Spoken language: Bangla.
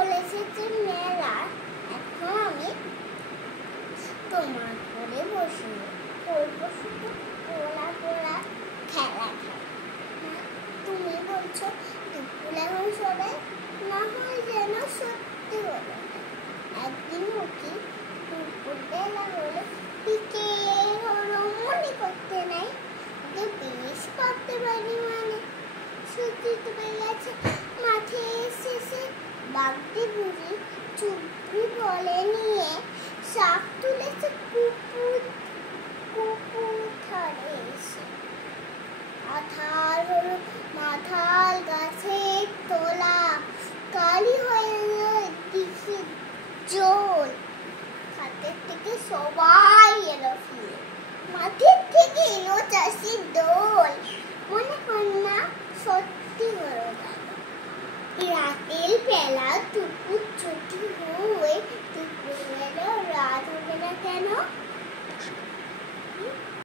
চলে এসেছে মেলা। এখন আমি তোমার ঘরে বসে করবো শুধু পোলা পোলা খেলা খেলা। তুমি বলছো দুপুর এখন সবাই না হয় যেন সত্যি হলো। একদিন উঠি দুপুর বেলা হলে পিকে হলো মনে করতে নাই বেশ করতে পারি মানে সত্যি তো পেয়ে গেছে মাঠে এসেছে বাগদি বুড়ি চুপড়ি বলে নিয়ে শাক তুলেছে খুব